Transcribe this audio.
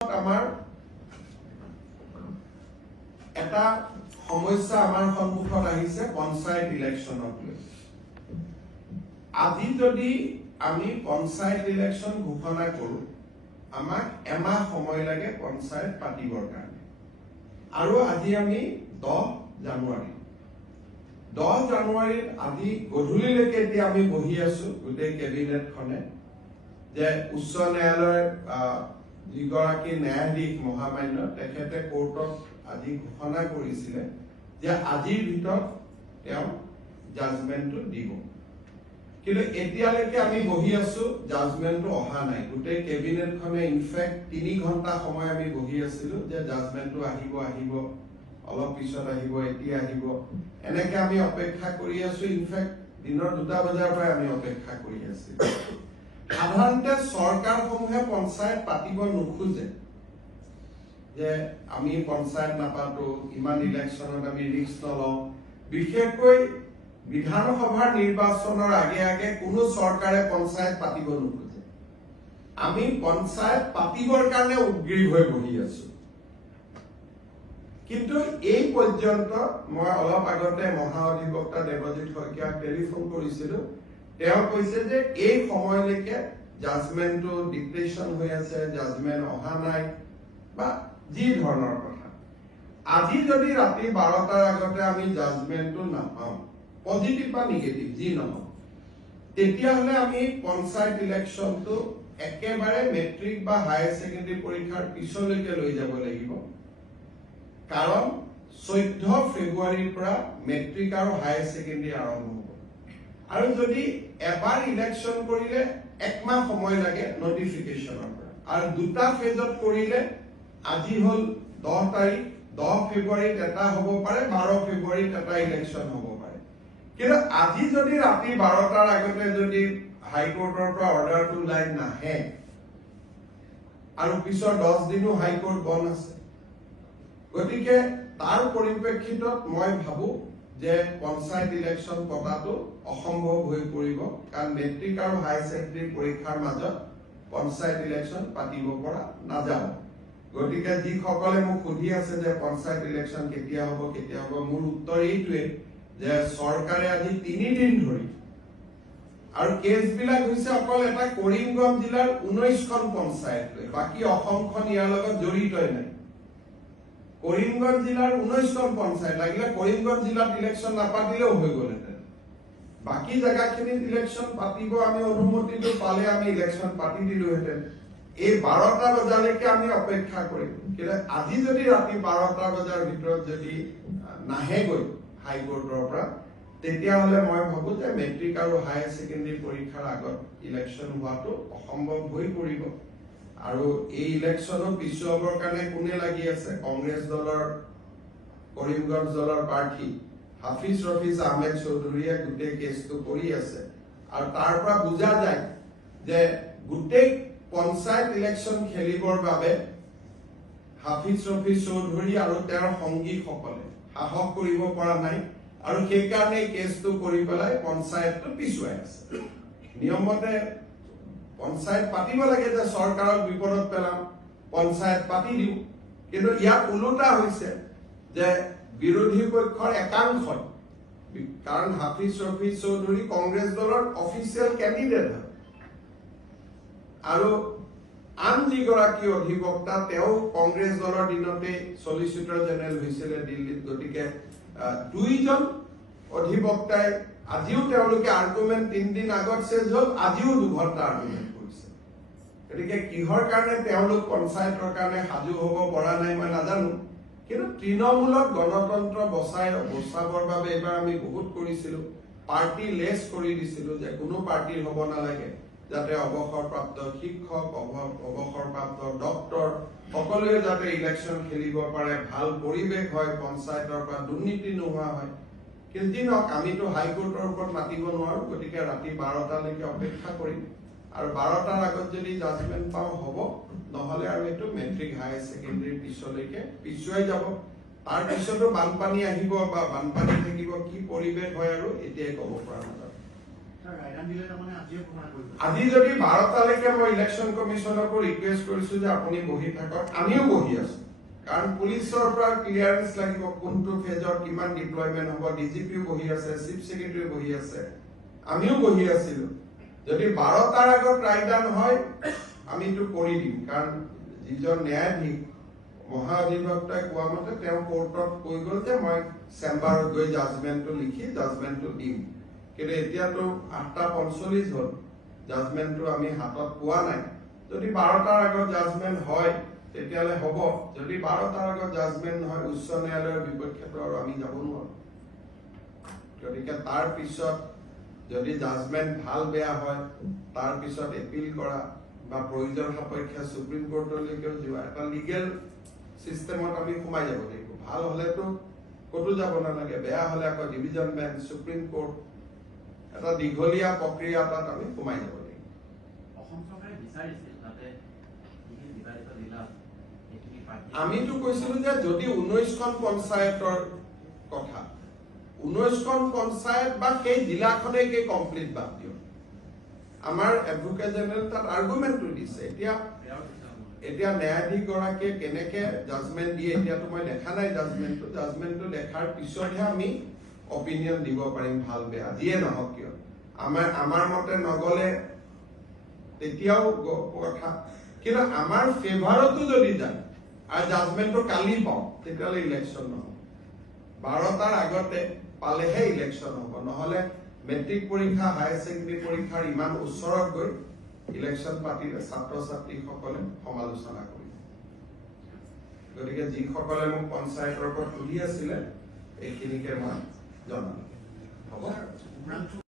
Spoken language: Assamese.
আমাৰ এটা সমস্যা আমাৰ সন্মুখত আহিছে পঞ্চায়ত ইলেকশনক লৈ। আজি যদি আমি পঞ্চায়ত ইলেকশন ঘোষণা কৰো, আমাক এমাহ সময় লাগে পঞ্চায়ত পাতিবৰ কাৰণে। আৰু আজি আমি 10 জানুৱাৰী 10 জানুৱাৰীত আজি গধূলিলৈকে এতিয়া আমি বহি আছো গোটেই কেবিনেটখনে যে উচ্চ ন্যায়ালয়ৰ যিগৰাকী ন্যায়াধীশ মহামান্য তেখেতে কোৰ্টত আজি ঘোষণা কৰিছিলে যে আজিৰ ভিতৰত তেওঁ জাজমেন্টটো দিব। কিন্তু এতিয়ালৈকে আমি বহি আছো, জাজমেন্টটো অহা নাই। গোটেই কেবিনেটখনে ইনফেক্ট 3 ঘণ্টা সময় আমি বহি আছিলো যে জাজমেন্টটো আহিব অলপ পিছত আহিব, এতিয়া আহিব, এনেকে আমি অপেক্ষা কৰি আছো। ইনফেক্ট দিনৰ 2টা বজাৰ পৰা আমি অপেক্ষা কৰি আছো। সাধাৰণতে চৰকাৰসমূহে পঞ্চায়ত পাতিব নোখোজে যে আমি পঞ্চায়ত নাপাতো, ইমান ইলেকশনত আমি ৰিস্ক নলওঁ। বিশেষকৈ বিধানসভাৰ নিৰ্বাচনৰ আগে আগে কোনো চৰকাৰে পঞ্চায়ত পাতিব নোখোজে। আমি পঞ্চায়ত পাতিবৰ কাৰণে উদ্গ্ৰীৱ হৈ বহি আছো। কিন্তু এই পৰ্যন্ত মই অলপ আগতে মহাঅধিবক্তা দেৱজিৎ শইকীয়াক টেলিফোন কৰিছিলো। তেওঁ কৈছে যে এই সময়লৈকে জাজমেন্টটো ডিক্লেৰেশ্যন হৈ আছে, জাজমেন্ট অহা নাই বা যি ধৰণৰ কথা। আজি যদি ৰাতি 12টাৰ আগতে আমি জাজমেন্টটো নাপাওঁ, পজিটিভ বা নিগেটিভ যি নহওক, তেতিয়াহ'লে আমি পঞ্চায়ত ইলেকশ্যনটো একেবাৰে মেট্ৰিক বা হায়াৰ ছেকেণ্ডাৰী পৰীক্ষাৰ পিছলৈকে লৈ যাব লাগিব। কাৰণ 14 ফেব্ৰুৱাৰীৰ পৰা মেট্ৰিক আৰু হায়াৰ ছেকেণ্ডাৰী আৰম্ভ হ'ব। আৰু যদি এবাৰ ইলেকশ্যন কৰিলে 1 মাহ সময় লাগে নটিফিকেশ্যনৰ পৰা, আৰু 2টা ফেজত কৰিলে আজি হল 10 তাৰিখ, 10 ফেব্ৰুৱাৰীত এটা হ'ব পাৰে, 12 ফেব্ৰুৱাৰীত এটা ইলেকশ্যন হ'ব পাৰে। কিন্তু আজি যদি ৰাতি 12টাৰ আগতে যদি হাইকোৰ্টৰ পৰা অৰ্ডাৰটো লাইন নাহে, আৰু পিছৰ 10 দিনো হাইকোৰ্ট বন্ধ আছে, গতিকে তাৰ পৰিপ্ৰেক্ষিতত মই ভাবো যে পঞ্চায়ত ইলেকশ্যন পতাটো অসম্ভৱ হৈ পৰিব। কাৰণ মেট্ৰিক আৰু হায়াৰ ছেকেণ্ডাৰী পৰীক্ষাৰ মাজত পঞ্চায়ত ইলেকশ্যন পাতিব পৰা নাযাব। গতিকে যিসকলে মোক সুধি আছে যে পঞ্চায়ত ইলেকশ্যন কেতিয়া হ'ব, মোৰ উত্তৰ এইটোৱে যে চৰকাৰে আজি 3 দিন ধৰি, আৰু কেছবিলাক হৈছে অকল এটা কৰিমগঞ্জ জিলাৰ 19খন পঞ্চায়ত লৈ, বাকী অসমখন ইয়াৰ লগত জড়িতই নাই। কৰিমগঞ্জ জিলাৰ 19খন পঞ্চায়ত, লাগিলে কৰিমগঞ্জ জিলাত ইলেকশ্যন নাপাতিলেও হৈ গ'লহেঁতেন। বাকী জেগাখিনিত ইলেকশ্যন পাতিব আমি অনুমতিটো পালে আমি ইলেকশ্যন পাতি দিলোহেঁতেন। এই 12টা বজালৈকে আমি অপেক্ষা কৰিম। কিন্তু আজি যদি ৰাতি 12টা বজাৰ ভিতৰত যদি নাহেগৈ হাইকোৰ্টৰ পৰা, তেতিয়াহ'লে মই ভাবো যে মেট্ৰিক আৰু হায়াৰ ছেকেণ্ডাৰী পৰীক্ষাৰ আগত ইলেকশ্যন হোৱাটো অসম্ভৱ হৈ পৰিব। আৰু এই ইলেকশ্যনত পিছুৱাবৰ কাৰণে কোনে লাগি আছে? কংগ্ৰেছ দলৰ, কৰিমগঞ্জ দলৰ প্ৰাৰ্থী হাফিজ ৰফিজ আহমেদ চৌধুৰীয়ে গোটেই কেছটো কৰি আছে। আৰু তাৰ পৰা বুজা যায় যে গোটেই পঞ্চায়ত ইলেকশ্যন খেলিবৰ বাবে হাফিজ ৰফিজ চৌধুৰী আৰু তেওঁৰ সংগীসকলে সাহস কৰিব পৰা নাই, আৰু সেইকাৰণে কেছটো কৰি পেলাই পঞ্চায়তটো পিছুৱাই আছে। নিয়মতে পঞ্চায়ত পাতিব লাগে যে চৰকাৰক বিপদত পেলাম, পঞ্চায়ত পাতি দিওঁ। কিন্তু ইয়াত ওলোটা হৈছে যে বিৰোধী পক্ষৰ একাংশই, কাৰণ হাফিজ ৰফিজ চৌধুৰী কংগ্ৰেছ দলৰ অফিচিয়েল কেণ্ডিডেট হয়, আৰু আন যিগৰাকী অধিবক্তা তেওঁ কংগ্ৰেছ দলৰ দিনতে চলিচিটৰ জেনেৰেল হৈছিলে দিল্লীত। গতিকে 2জন অধিবক্তাই আজিও তেওঁলোকে আৰ্গুমেণ্ট 3 দিন আগত চেজ হ'ল, আজিও 2 ঘণ্টা আৰ্গুমেণ্ট কৰিছে। গতিকে কিহৰ কাৰণে তেওঁলোক পঞ্চায়তৰ কাৰণে সাজু হ'ব পৰা নাই মই নাজানো। কিন্তু তৃণমূলক গণতন্ত্ৰ বচাবৰ বাবে এইবাৰ আমি বহুত কৰিছিলো, পাৰ্টি লেছ কৰি দিছিলো যে কোনো পাৰ্টিৰ হ'ব নালাগে, যাতে অৱসৰপ্ৰাপ্ত শিক্ষক, অৱসৰপ্ৰাপ্ত ডক্তৰ সকলোৱে যাতে ইলেকশ্যন খেলিব পাৰে, ভাল পৰিৱেশ হয়, পঞ্চায়তৰ পৰা দুৰ্নীতি নোহোৱা হয়। কিন্তু যি নহওক, আমিতো হাইকোৰ্টৰ ওপৰত মাতিব নোৱাৰো। গতিকে ৰাতি 12টালৈকে অপেক্ষা কৰিম, আৰু 12টাৰ আগত যদি জাজমেন্ট পাওঁ হ'ব, নহ'লে আৰু এইটো মেট্ৰিক হায়াৰ ছেকেণ্ডাৰীৰ পিছলৈকে পিছুৱাই যাব। তাৰ পিছতো বানপানী আহিব বা বানপানী থাকিব, কি পৰিৱেশ হয় আৰু এতিয়াই ক'ব পৰা নাযাব। আজি যদি 12 তাৰিখে মই ইলেকশ্যন কমিশনকো ৰিকুৱেষ্ট কৰিছো যে আপুনি বহি থাকক, আমিও বহি আছো, কাৰণ পুলিচৰ পৰা ক্লিয়াৰেন্স লাগিব কোনটো ফেজত কিমান ডিপ্লয়মেন্ট হ'ব। ডিজিপিও বহি আছে, চিফ সেক্ৰেটাৰী বহি আছে, আমিও বহি আছিলো। যদি 12টাৰ আগত ৰায়দান হয় আমিতো কৰি দিম, কাৰণ যিজন ন্যায়াধীশ মহাঅধিবক্তাই কোৱা মতে তেওঁ কোৰ্টত কৈ গ'ল যে মই চেম্বাৰত গৈ জাজমেন্টটো লিখি জাজমেন্টটো দিম। কিন্তু এতিয়াতো 8:45 হ'ল, জাজমেন্টটো আমি হাতত পোৱা নাই। যদি 12টাৰ আগত জাজমেন্ট হয় তেতিয়াহ'লে হ'ব। যদি 12টাৰ আগত জাজমেন্ট নহয় উচ্চ ন্যায়ালয়ৰ বিপক্ষেতো আৰু আমি যাব নোৱাৰো। গতিকে তাৰ পিছত যদি জাজমেন্ট ভাল বেয়া হয় তাৰ পিছত এপিল কৰা বা প্ৰয়োজন সাপেক্ষে সুপ্ৰিম কোৰ্টলৈকেও যোৱা এটা লিগেল সিস্টেমত আমি সোমাই যাব লাগিব। ভাল হলেতো ক'তো যাব নালাগে, বেয়া হলে আকৌ ডিভিজন বেঞ্চ, সুপ্ৰিম কোৰ্ট, এটা দীঘলীয়া প্ৰক্ৰিয়া এটাত আমি সোমাই যাব লাগিব। আমিতো কৈছিলো যে যদি 19খন পঞ্চায়তৰ কথা, 19খন পঞ্চায়ত বা সেই জিলাখনেই কমপ্লিট বাদ দিয়ক, আমাৰ এডভোকেট জেনেৰেল তাত আৰ্গুমেণ্টটো দিছে। এতিয়া ন্যায়াধীশ গৰাকীয়ে কেনেকে জাজমেন্ট দিয়ে এতিয়াতো মই দেখা নাই জাজমেন্টটো দেখাৰ পিছতহে আমি অপিনিয়ন দিব পাৰিম ভাল বেয়া, যিয়ে নহওক কিয়। আমাৰ মতে নগলে তেতিয়াও কথা, কিন্তু আমাৰ ফেভাৰতো যদি যায় আৰু জাজমেন্টটো কালি পাওঁ তেতিয়াহ'লে ইলেকশ্যন নহ'ব। 12টাৰ আগতে পালেহে ইলেকশ্যন হ'ব, নহ'লে মেট্ৰিক পৰীক্ষা হায়াৰ ছেকেণ্ডেৰী পৰীক্ষাৰ ইমান ওচৰত গৈ ইলেকশ্যন পাতিলে ছাত্ৰ ছাত্ৰীসকলে সমালোচনা কৰিব। গতিকে যিসকলে মোক পঞ্চায়তৰ পৰা সুধি আছিলে এইখিনিকে মই জনালো। হ'ব।